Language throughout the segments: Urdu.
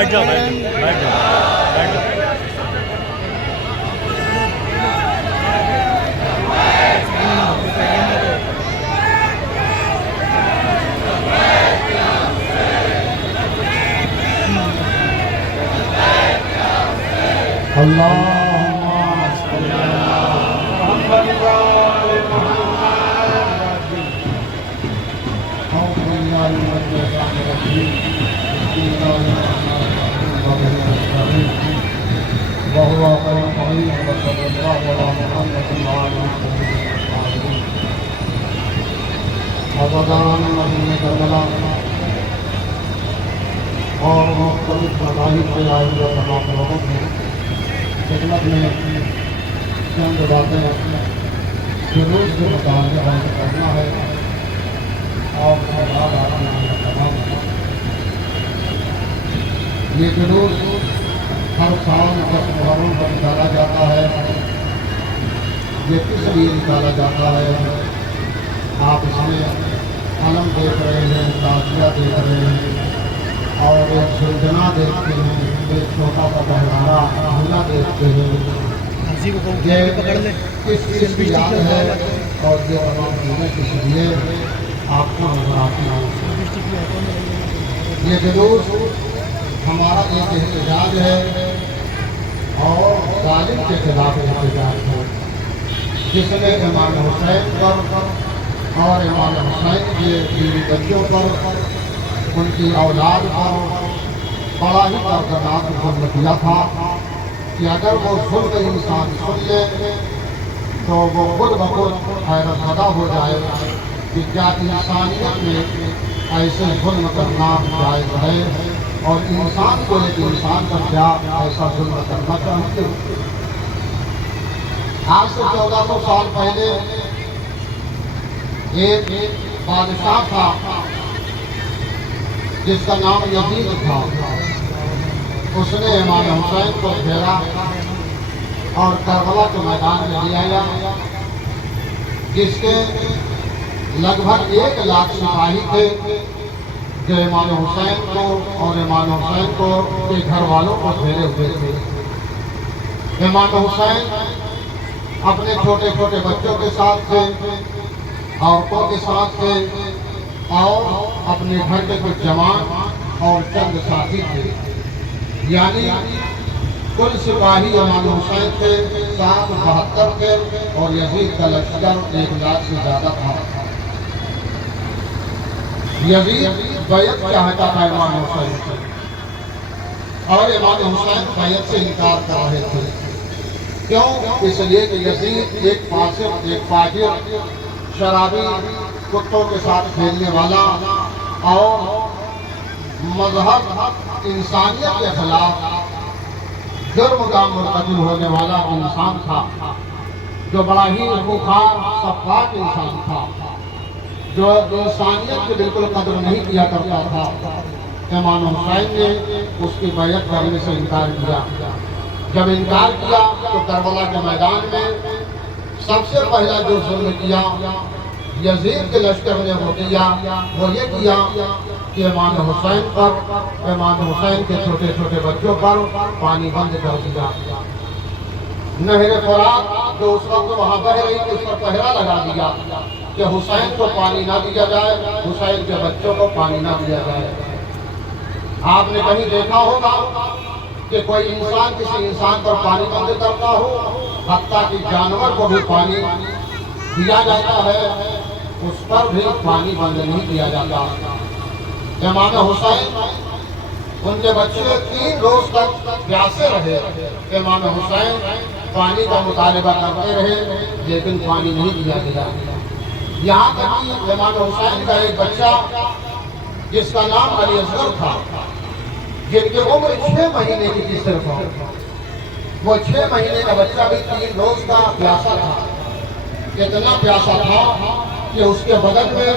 بیٹھ جاؤ بیٹھ جاؤ بیٹھ جاؤ بیٹھ جاؤ وهو خير الطريق وصلى الله على محمد وعلى آله وصحبه کربلا اور مختلف مذاہب سے آئے ہوئے تمام لوگوں کی خدمت میں چند باتیں جلوس کے متعلق بیان کرنا ہے اور تمام یہ جلوس ہر سال 10 محرم پر نکالا جاتا ہے۔ یہ کس لیے نکالا جاتا ہے؟ آپ اس میں علم دیکھ رہے ہیں، تعزیہ دیکھ رہے ہیں اور ایک زلزلہ دیکھتے ہیں، ایک چھوٹا سا بہرارا حملہ دیکھتے ہیں۔ یہ کس کی یاد ہے اور یہ تمام چیزیں کس لیے آپ کو نظر آتی ہیں؟ یہ جلوس ہمارا ایک احتجاج ہے اور ظالم کے خلاف احتجاج ہے، جس نے امام حسین پر اور امام حسین کے بیوی بچوں پر، ان کی اولاد پر بڑا ہی دردناک ظلم کیا تھا کہ اگر وہ ظلم انسان سن لے تو وہ خود بخود حیرت زدہ ہو جائے کہ کیا انسانیت میں ایسے ظلم کرنا جائز ہے اور انسان کو ایک انسان پر کیا ایسا ظلم کرنا چاہیے۔ آج سے 1400 سال پہلے ایک بادشاہ تھا جس کا نام یزید تھا۔ اس نے امام حسین کو گھیرا اور کربلا کے میدان میں لے آیا، جس کے لگ بھگ 1 لاکھ سپاہی تھے جو امام حسین کو اور امام حسین کو کے گھر والوں کو گھیرے ہوئے تھے۔ امام حسین اپنے چھوٹے چھوٹے بچوں کے ساتھ تھے، عورتوں کے ساتھ تھے اور اپنے گھر کے کچھ جوان اور چند ساتھی تھے، یعنی کل سپاہی امام حسین تھے 772 تھے اور یزید کا لشکر 1 لاکھ سے زیادہ تھا۔ یزید بیعت چاہتا تھا امام حسین سے اور امام حسین بیعت سے انکار کر رہے تھے۔ کیوں؟ اس لیے کہ یزید ایک فاسق، ایک فاجر، شرابی، کتوں کے ساتھ کھیلنے والا اور مذہب انسانیت کے خلاف جرم کا مرتکب ہونے والا انسان تھا، جو بڑا ہی خوخار سفاک انسان تھا، جو انسانیت کی بالکل قدر نہیں کیا کرتا تھا۔ امام حسین نے اس کی بیعت کرنے سے انکار کیا۔ جب انکار کیا تو کربلا کے میدان میں سب سے پہلا جو ظلم کیا یزید کے لشکر نے وہ کیا، وہ یہ کیا کہ امام حسین پر، امام حسین کے چھوٹے چھوٹے بچوں پر پانی بند کر دیا۔ نہر فرات جو اس وقت وہاں بہ رہی تھی، اس پر پہرا لگا دیا کہ حسین کو پانی نہ دیا جائے، حسین کے بچوں کو پانی نہ دیا جائے۔ آپ نے کہیں دیکھا ہوگا کہ کوئی انسان کسی انسان پر پانی بند کرتا ہو، حتیٰ کہ جانور کو بھی پانی دیا جاتا ہے، اس پر بھی پانی بند نہیں کیا جاتا۔ امام حسین، ان کے بچے 3 روز تک پیاسے رہے۔ امام حسین پانی کا مطالبہ کرتے رہے لیکن پانی نہیں دیا گیا۔ یہاں تک کہ امام حسین کا ایک بچہ جس کا نام علی اصغر تھا، جن کی عمر 6 مہینے کی تھی صرف، وہ 6 مہینے کا بچہ بھی 3 روز کا پیاسا تھا۔ اتنا پیاسا تھا کہ اس کے بدن میں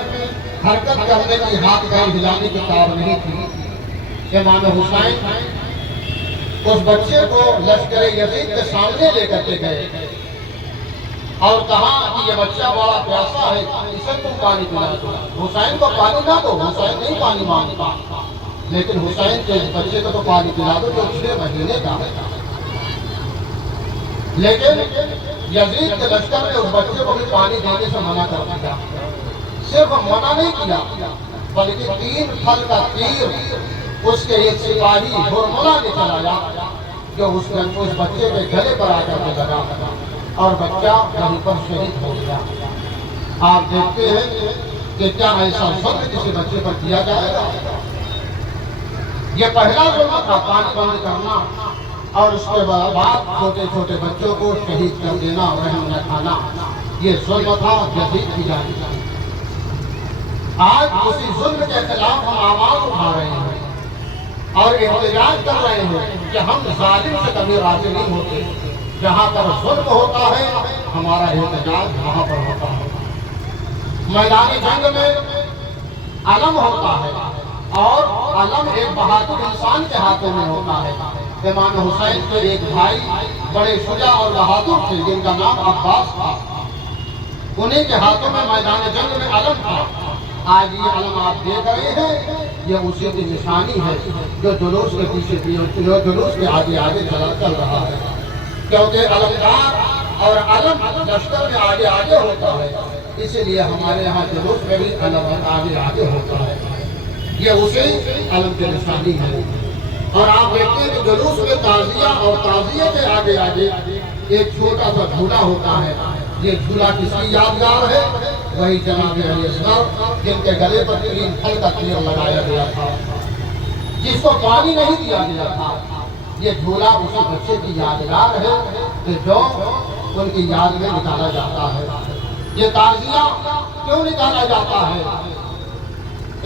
حرکت کرنے کی، ہاتھ پیر ہلانے کی طاقت نہیں تھی۔ امام حسین اس بچے کو لشکر یزید کے سامنے لے کر کے گئے اور کہا کہ یہ بچہ بڑا پیاسا ہے، اسے تم پانی پلا دو۔ حسین کو پانی نہ دو، حسین نہیں پانی مانگتا، لیکن حسین کے اس بچے کو تو پانی پلا دو جو 6 مہینے کا ہے. لیکن یزید کے لشکر نے اس بچے کو بھی پانی دینے سے منع کر دیا. صرف منع نہیں کیا بلکہ 3 پھل کا تیر اس کے ایک سپاہی ہرملا نے چلایا جو اس بچے کے گلے پر آ کر کے لگا اور بچہ وہیں پر شہید ہو گیا. آپ دیکھتے ہیں کہ کیا ایسا ظلم کسی بچے پر کیا جائے گا. یہ پہلا ظلم تھا پانی بند کرنا اور اس کے بعد چھوٹے چھوٹے بچوں کو شہید کر دینا اور رحم نہ کھانا. یہ ظلم تھا یزید کی جانب سے. آج اسی ظلم کے خلاف ہم آواز اٹھا رہے ہیں اور احتجاج کر رہے ہیں کہ ہم ظالم سے کبھی راضی نہیں ہوتے. جہاں پر ظلم ہوتا ہے ہمارا احتجاج وہاں پر ہوتا ہے. میدان جنگ میں علم ہوتا ہے اور علم ایک بہادر انسان کے ہاتھوں میں ہوتا ہے. امام حسین کے ایک بھائی بڑے شجاع اور بہادر تھے جن کا نام عباس تھا. انہیں کے ہاتھوں میں میدان جنگ میں علم تھا. آج یہ علم آپ دیکھ رہے ہیں یہ اسی کی نشانی ہے جو جلوس کے پیچھے جو جلوس کے آگے آگے چل رہا ہے. کیونکہ علمدار اور علم لشکر میں آگے آگے ہوتا ہے اسی لیے ہمارے یہاں جلوس میں بھی علم آگے آگے ہوتا ہے. یہ اسی علم کی نشانی ہے. اور آپ دیکھتے ہیں کہ جلوس میں تعزیہ اور تعزیہ کے آگے آگے ایک چھوٹا سا جھولا ہوتا ہے. یہ جھولا کس کی یادگار ہے؟ وہی جناب علی اصغر جن کے گلے پر 3 پھل کا تیر لگایا گیا تھا جس کو پانی نہیں دیا گیا تھا. یہ جھولا اسی بچے کی یادگار ہے کہ جو ان کی یاد میں نکالا جاتا ہے. یہ تعزیہ کیوں نکالا جاتا ہے؟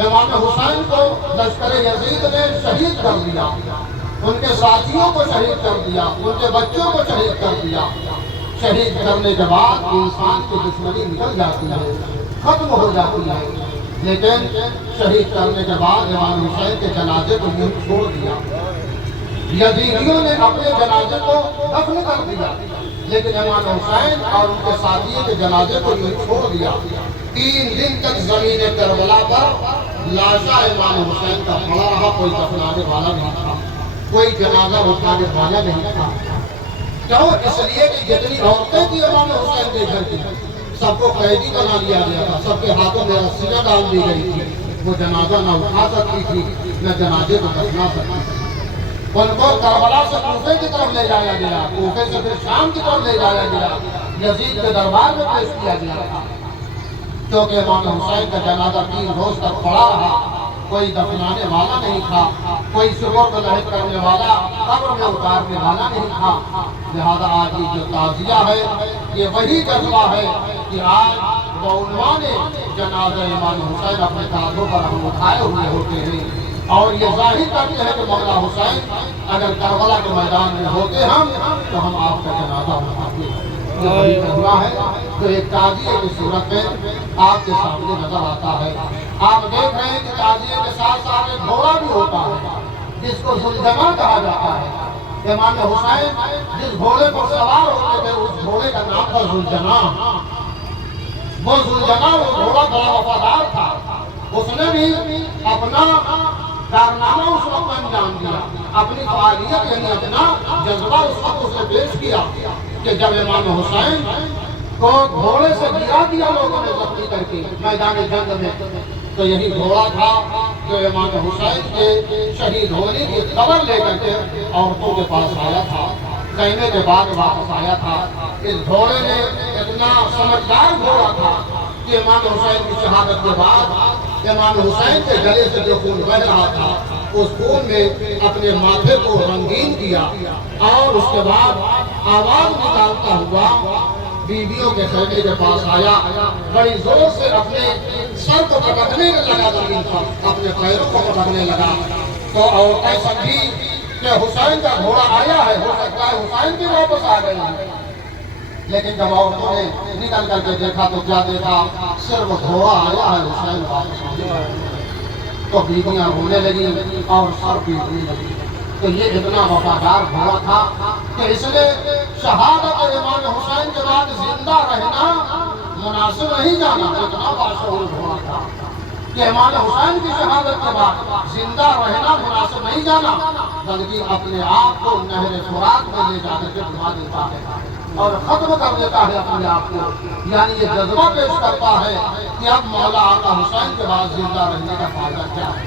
امام حسین کو لشکر یزید نے شہید کر دیا. ان کے ساتھیوں کو شہید کر دیا. ان کے بچوں کو شہید کر دیا. شہید کرنے کے بعد انسان کی دشمنی نکل جاتی ہے ختم ہو جاتی ہے. لیکن شہید کرنے کے بعد امام حسین کے جنازے کو یوں چھوڑ دیا. یزیدیوں نے اپنے جنازے کو دفن کر دیا لیکن امام حسین اور ان کے ساتھیوں کے جنازے کو یوں چھوڑ دیا. 3 دن تک زمین کربلا پر لاشا امام حسین کا پڑا رہا. کوئی دفنانے والا نہیں تھا. کوئی جنازہ اٹھانے والا نہیں تھا. کیوں؟ اس لیے کہ جتنی عورتیں تھی امام حسین کے گھر کی سب کو قیدی بنا لیا گیا تھا. سب کے ہاتھوں میں رسیاں ڈال دی گئی تھی. وہ جنازہ نہ اٹھا سکتی تھی نہ جنازے کو دفنا سکتی تھی. ان کو کربلا سے کوفے کی طرف لے جایا گیا. کوفے سے پھر شام کی طرف لے جایا گیا. یزید کے دربار میں پیش کیا گیا تھا. کیونکہ امام حسین کا جنازہ 3 روز تک پڑا رہا. کوئی دفنانے والا نہیں تھا. کوئی سبر کو لحد کرنے والا قبر میں اتارنے والا نہیں تھا. لہذا آج یہ جو تعزیہ ہے یہ وہی جذبہ ہے کہ آج بعنوان جنازہ امام حسین اپنے کاندھوں پر ہم اٹھائے ہوئے ہوتے ہیں اور یہ ظاہر کرتے ہیں کہ مولا حسین اگر کربلا کے میدان میں ہوتے ہم تو ہم آپ کا جنازہ اٹھاتے ہیں. یہ وہی جذبہ ہے جو ایک تعزیے کی صورت میں آپ کے سامنے نظر آتا ہے. آپ دیکھ رہے ہیں کہ تعزیے کے ساتھ ساتھ ایک گھوڑا بھی ہوتا ہے جس کو ذوالجناح کہا جاتا ہے. امام حسین جس گھوڑے پر سوار ہوتے تھے اس گھوڑے کا نام تھا ذوالجناح. وہ ذوالجناح وہ گھوڑا بڑا وفادار تھا. اس نے بھی اپنا کارنامہ اس وقت انجام دیا. اپنی فعالیت یعنی اپنا جذبہ اس وقت اس نے پیش کیا کہ جب امام حسین کو گھوڑے سے گرا دیا لوگوں نے زخمی کر کے میدان جنگ میں تو یہی گھوڑا تھا جو امام حسین کے شہید ہونے کی خبر لے کر کے عورتوں کے پاس آیا تھا. کہنے کے بعد واپس آیا تھا. اس گھوڑے نے اتنا سمجھدار گھوڑا تھا کہ امام حسین کی شہادت کے بعد امام حسین کے گلے سے جو خون بہ رہا تھا اس خون میں اپنے ماتھے کو رنگین کیا اور اس کے بعد آواز نکالتا ہوا بیویوں کے خیمے کے پاس آیا. بڑی زور سے اپنے سر کو پٹکنے لگا زمین پر. اپنے پیروں کو پٹکنے لگا تو عورتیں سمجھی کہ حسین کا گھوڑا آیا ہے. ہو سکتا ہے حسین بھی واپس آ گئے ہیں. لیکن جب عورتوں نے نکل کر کے دیکھا تو کیا دیکھا؟ صرف گھوڑا آیا ہے حسین واپس آ گیا. تو بیویاں رونے لگی اور سر پیٹنے لگی. تو یہ اتنا وفادار گھوڑا تھا کہ اس نے شہادت امام حسین کے بعد زندہ رہنا مناسب نہیں جانا. اتنا باشعور گھوڑا تھا کہ امام حسین کی شہادت کے بعد زندہ رہنا مناسب نہیں جانا، بلکہ اپنے آپ کو نہر فرات میں لے جا کر کے ڈبا دیتا ہے اور ختم کر دیتا ہے اپنے آپ کو، یعنی یہ جذبہ پیش کرتا ہے کہ اب مولا آقا حسین کے بعد زندہ رہنے کا فائدہ کیا ہے۔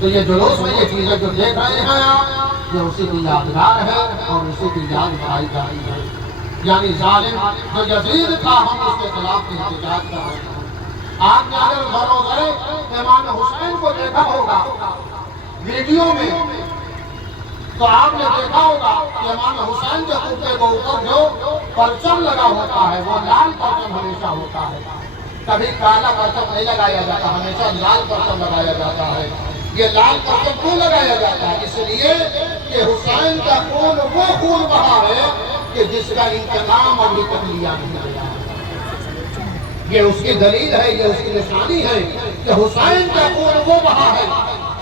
تو یہ جلوس میں یہ چیزیں جو دیکھ رہے ہیں آپ، یہ اسی کی یادگار ہے اور اسی کی یاد بڑھائی جا رہی ہے۔ یعنی ظالم جو یزید تھا، ہم اس کے خلاف احتجاج کر رہے ہیں۔ آپ نے اگر بروزے امام حسین کو دیکھا ہوگا ویڈیو میں، تو آپ نے دیکھا ہوگا کہ امام حسین کے کرتے کے اوپر جو پرچم لگا ہوتا ہے وہ لال پرچم ہمیشہ ہوتا ہے، کبھی کالا پرچم نہیں لگایا جاتا، ہمیشہ لال پرچم لگایا جاتا ہے۔ یہ لال پرچم کیوں لگایا جاتا ہے؟ اس لیے کہ حسین کا خون وہ خون بہا ہے کہ جس کا انتقام ابھی تک لیا نہیں گیا۔ یہ اس کی دلیل ہے، یہ اس کی نشانی ہے کہ حسین کا خون وہ بہا ہے،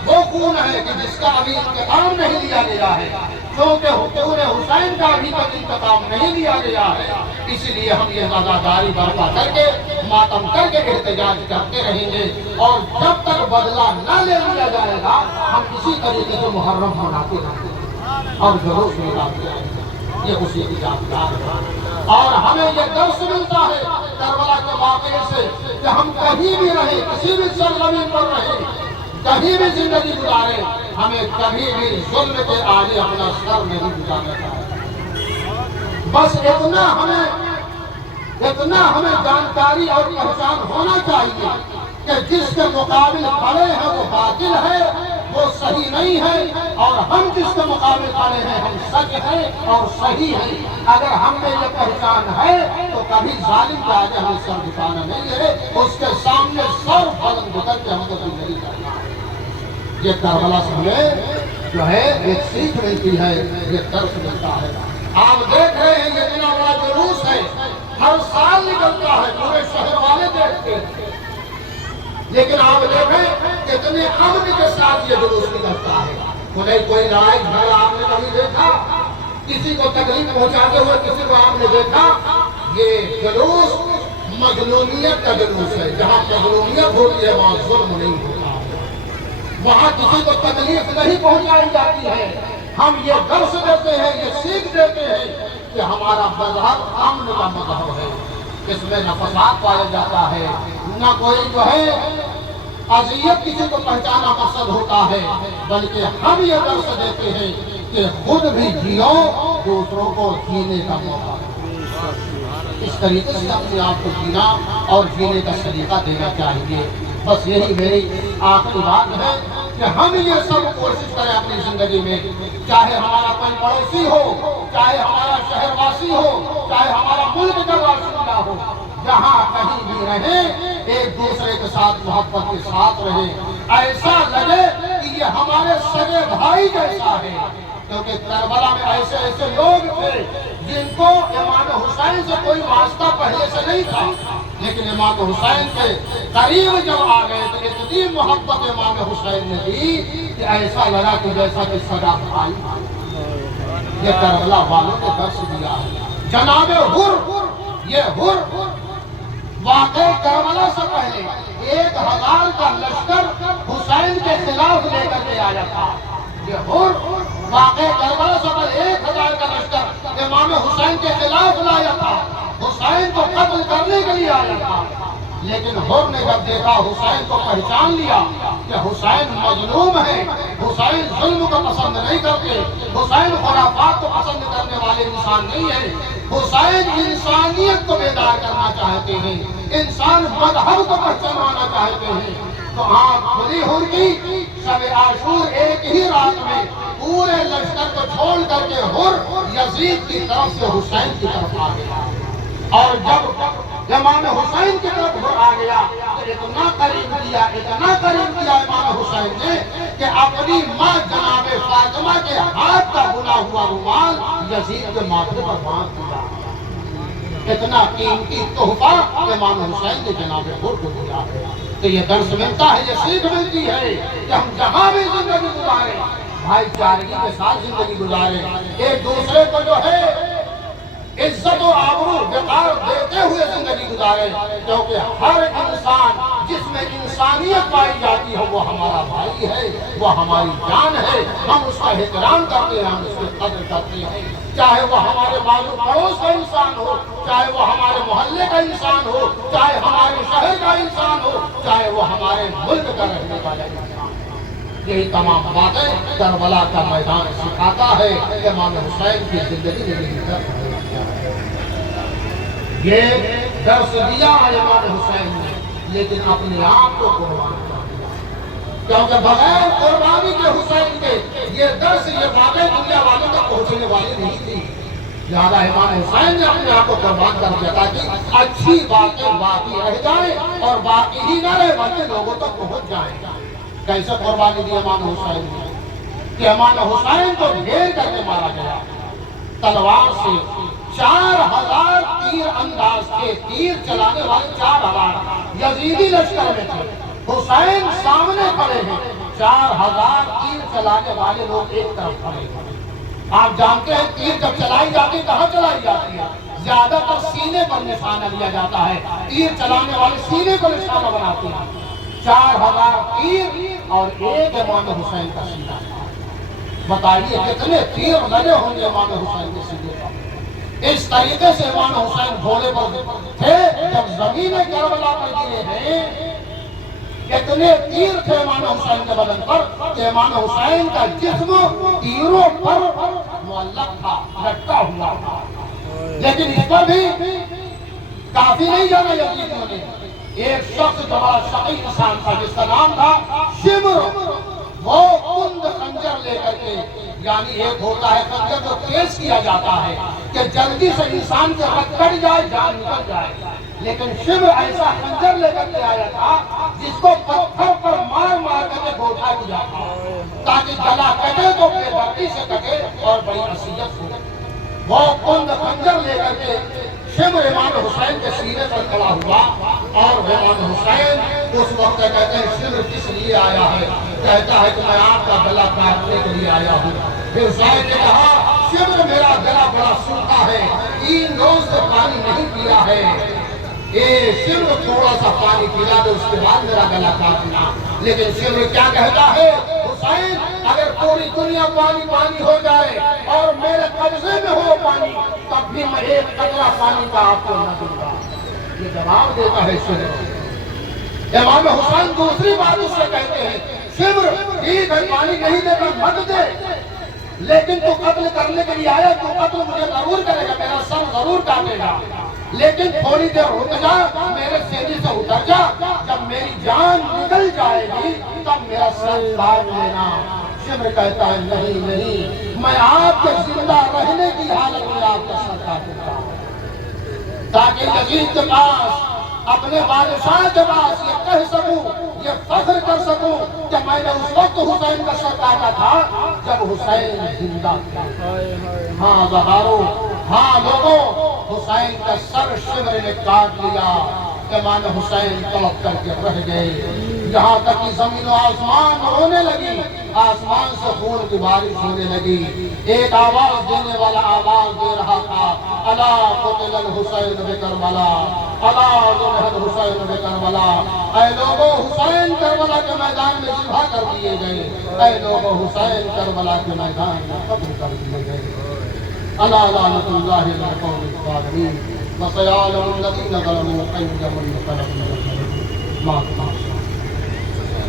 وہ خون ہے کہ جس کا ابھی انتقام نہیں لیا گیا ہے، کیونکہ حضور حسین کا ابھی تک انتقام نہیں لیا گیا ہے۔ اسی لیے ہم یہ عزاداری برپا کر کے ماتم کر کے احتجاج کرتے رہیں گے، اور جب تک بدلہ نہ لے لیا جائے گا ہم اسی طریقے سے محرم مناتے رہیں گے اور جلوس نکالتے رہیں گے۔ یہ اسی کی یادگار ہے، اور ہمیں یہ درس ملتا ہے کربلا کے واقعے سے کہ ہم کہیں بھی رہیں، کسی بھی سرزمین پر رہیں، کہیں بھی زندگی گزارے، ہمیں کبھی بھی ظلم کے آگے اپنا سر نہیں جھکانا چاہیے۔ بس اتنا ہمیں جانکاری اور پہچان ہونا چاہیے کہ جس کے مقابل کھڑے ہیں وہ باطل ہے، وہ صحیح نہیں ہے، اور ہم جس کے مقابل کھڑے ہیں ہم سچ ہیں اور صحیح ہیں۔ اگر ہم میں یہ پہچان ہے تو کبھی ظالم کے آگے ہمیں سر جھکانا نہیں ہے، اس کے سامنے سر بلند کر کے ہم کو زندگی کرنا ہے۔ یہ کربلا سے ہمیں جو ہے ایک سیکھ ملتی ہے، یہ درس ملتا ہے۔ آپ دیکھ رہے ہیں یہ اتنا بڑا جلوس ہے، ہر سال نکلتا ہے، پورے شہر والے دیکھتے ہیں، لیکن آپ دیکھیں کتنے امن کے ساتھ یہ جلوس نکلتا ہے۔ کوئی لڑائی جھگڑا آپ نے کبھی دیکھا؟ کسی کو تکلیف پہنچاتے ہوئے کسی کو آپ نے دیکھا؟ یہ جلوس مظلومیت کا جلوس ہے، جہاں مظلومیت ہوتی ہے وہاں ظلم نہیں ہوتا، وہاں کسی کو تکلیف نہیں پہنچائی جاتی ہے۔ ہم یہ درس دیتے ہیں، یہ سیکھ دیتے ہیں کہ ہمارا مذہب امن کا مذہب ہے، اس میں نہ فساد پایا جاتا ہے، نہ کوئی جو ہے اذیت کسی کو پہنچانا مقصد ہوتا ہے، بلکہ ہم یہ درس دیتے ہیں کہ خود بھی جیو، دوسروں کو جینے کا موقع ہے۔ اس طریقے سے اپنے آپ کو جینا اور جینے کا طریقہ دینا چاہیے۔ بس یہی میری آخری بات ہے کہ ہم یہ سب کوشش کریں اپنی زندگی میں، چاہے ہمارا کوئی پڑوسی ہو، چاہے ہمارا شہر واسی ہو، چاہے ہمارا ملک کا باشندہ ہو، جہاں کہیں بھی رہیں ایک دوسرے کے ساتھ محبت کے ساتھ رہیں، ایسا لگے کہ یہ ہمارے سگے بھائی جیسا ہے۔ کیونکہ کربلا میں ایسے ایسے لوگ تھے جن کو امام حسین سے کوئی واسطہ پہلے سے نہیں تھا، لیکن امام حسین کے قریب جب آ گئے تو اتنی محبت امام حسین نے دی کہ ایسا لگا کہ جیسا کہ سگا بھائی۔ یہ کربلا والوں نے درس دیا ہے۔ جناب حر، یہ حر واقع کربلا سے پہلے 1000 کا لشکر حسین کے خلاف لے کر کے آیا تھا۔ یہ حر واقع کربلا سے پہلے 1000 کا لشکر امام حسین کے خلاف لایا تھا، حسین کو قتل کرنے کے لیے آیا تھا، لیکن حر نے جب دیکھا، حسین کو پہچان لیا کہ حسین مظلوم ہے، حسین ظلم کو پسند نہیں کرتے، حسین خرافات کو پسند کرنے والے انسان نہیں ہیں، حسین انسانیت کو بیدار کرنا چاہتے ہیں، انسان مذہب کو پہچانوانا چاہتے ہیں، تو آنکھ کھلی حر کی، شب عاشور ایک ہی رات میں پورے لشکر کو چھوڑ کر کے حر یزید کی طرف سے حسین کی طرف آ گیا، اور جب امام حسین کی طرف حر آ گیا تو اتنا قریب کیا امام حسین نے کہ اپنی ماں جناب فاطمہ کے ہاتھ کا بنا ہوا رومال یزید کے ماتھے پر باندھ دیا۔ اتنا قیمتی تحفہ امام حسین نے جناب حر کو دیا ہے۔ تو یہ درس ملتا ہے، یہ سیکھ ملتی ہے کہ ہم جہاں بھی زندگی گزاریں بھائی چارگی کے ساتھ زندگی گزاریں، ایک دوسرے کو جو ہے عزت و آبرو وقار دیتے ہوئے زندگی گزارے، کیونکہ ہر انسان جس میں انسانیت پائی جاتی ہے وہ ہمارا بھائی ہے، وہ ہماری جان ہے، ہم اس کا احترام کرتے ہیں، ہم اس کی قدر کرتے ہیں، چاہے وہ ہمارے بازو پڑوس کا انسان ہو، چاہے وہ ہمارے محلے کا انسان ہو، چاہے ہمارے شہر کا انسان ہو، چاہے وہ ہمارے ملک کا رہنے والا انسان۔ یہی تمام باتیں کربلا کا میدان سکھاتا ہے۔ امام حسین کی زندگی میں یہی درس ہے، یہ درس دیا ہے امام حسین نے، لیکن اپنے آپ کو قربان کر دیا، کیونکہ بغیر قربانی کے حسین کے یہ درس، یہ باتیں دنیا والوں تک پہنچنے والی نہیں تھی۔ لہذا امام حسین نے اپنے آپ کو قربان کر دیا تاکہ اچھی باتیں باقی رہ جائیں، اور باقی ہی نہ رہے بلکہ لوگوں تک پہنچ جائیں۔ کیسے قربانی دی امام حسین نے کہ امام حسین کو ڈھیر کر کے مارا گیا تلوار سے۔ 4000 تیر انداز کے، تیر چلانے والے 4000 یزیدی لشکر میں تھے، حسین سامنے کھڑے ہیں، 4000 تیر چلانے والے لوگ ایک طرف کھڑے ہیں۔ آپ جانتے ہیں تیر جب چلائی جاتی ہے کہاں چلائی جاتی ہے؟ زیادہ تر سینے پر نشانہ لیا جاتا ہے، تیر چلانے والے سینے کو نشانہ بناتے ہیں۔ 4000 تیر اور ایک امام حسین کا سینہ، بتائیے کتنے تیر لگے ہوں گے امام حسین کے سینے پر۔ اس طریقے سے امام حسین گھوڑے پر تھے، جب زمین کربلا پر گرے ہیں کتنے تیر تھے امام حسین کے بدن پر کہ امام حسین کا جسم تیروں پر معلق تھا، لٹکا ہوا تھا۔ لیکن اس پر بھی کافی نہیں جانا یزیدیوں نے، ایک شخص جو بڑا شقی انسان تھا جس کا نام تھا شمر، وہ کند خنجر لے کر کے، یعنی ایک ہوتا ہے خنجر جو تیز کیا جاتا ہے کہ جلدی سے انسان سے رت کٹ جائے، جان نکل جائے، لیکن شمر ایسا خنجر لے کر کے آیا تھا جس کو پتھر پر مار مار کر کے گھوٹا کیا تھا تاکہ گلا کٹے تو بے دردی سے کٹے اور بڑی اذیت ہو۔ وہ کند خنجر لے کر کے شمر امام حسین کے سینے پر کھڑا ہوا، اور امام حسین اس وقت کہتے ہیں شمر کس لیے آیا ہے؟ کہتا ہے کہ میں آپ کا گلا کاٹنے کے لیے آیا ہوں۔ پھر حسین نے کہا شمر میرا گلا بڑا سوکھا ہے، 3 روز سے پانی نہیں پیا ہے، شمر تھوڑا سا پانی پلا دے اس کے بعد میرا گلا کاٹنا۔ لیکن شمر کیا کہتا ہے؟ حسین اگر پوری دنیا پانی پانی ہو جائے اور میرے قبضے میں ہو پانی تب بھی میں ایک قطرہ پانی کا آپ کو نہ دوں گا۔ یہ جواب دیتا ہے شمر۔ امام حسین دوسری بات اس سے کہتے ہیں شمر ٹھیک ہے پانی نہیں دے کر مت دے، لیکن تو قتل کرنے کے لیے آیا، تو قتل مجھے ضرور کرے گا، میرا سر ضرور کاٹے گا، لیکن تھوڑی دیر رک جا، میرے سینے سے اتر جا، جب میری جان نکل جائے گی تب میرا سر کاٹ لینا۔ شمر کہتا ہے نہیں نہیں، میں آپ کے زندہ رہنے کی حالت میں آپ کا سر کاٹوں گا، تاکہ یزید کے پاس، اپنے بادشاہ کے پاس یہ کہہ سکوں، یہ فخر کر سکوں کہ میں نے اس وقت حسین کا سر کاٹا تھا جب حسین زندہ تھا۔ ہاں بہارو، ہاں لوگوں، حسین کا سر شمر نے کاٹ لیا۔ امام حسین تڑپ کر کے رہ گئے، یہاں تک کہ زمین و آسمان رونے لگی، آسمان سے خون کی بارش ہونے لگی۔ ایک آواز دینے والا آواز دے رہا تھا، الا قتل الحسین بکربلا، الا ذبح الحسین بکربلا، اے لوگوں حسین کربلا کے میدان میں ذبح کر دیے گئے، اے لوگوں حسین کربلا کے میدان میں قتل کر دیے گئے۔ الا لعنۃ اللہ علی القوم الظالمین وسيعلم الذين ظلموا أي منقلب ينقلبون۔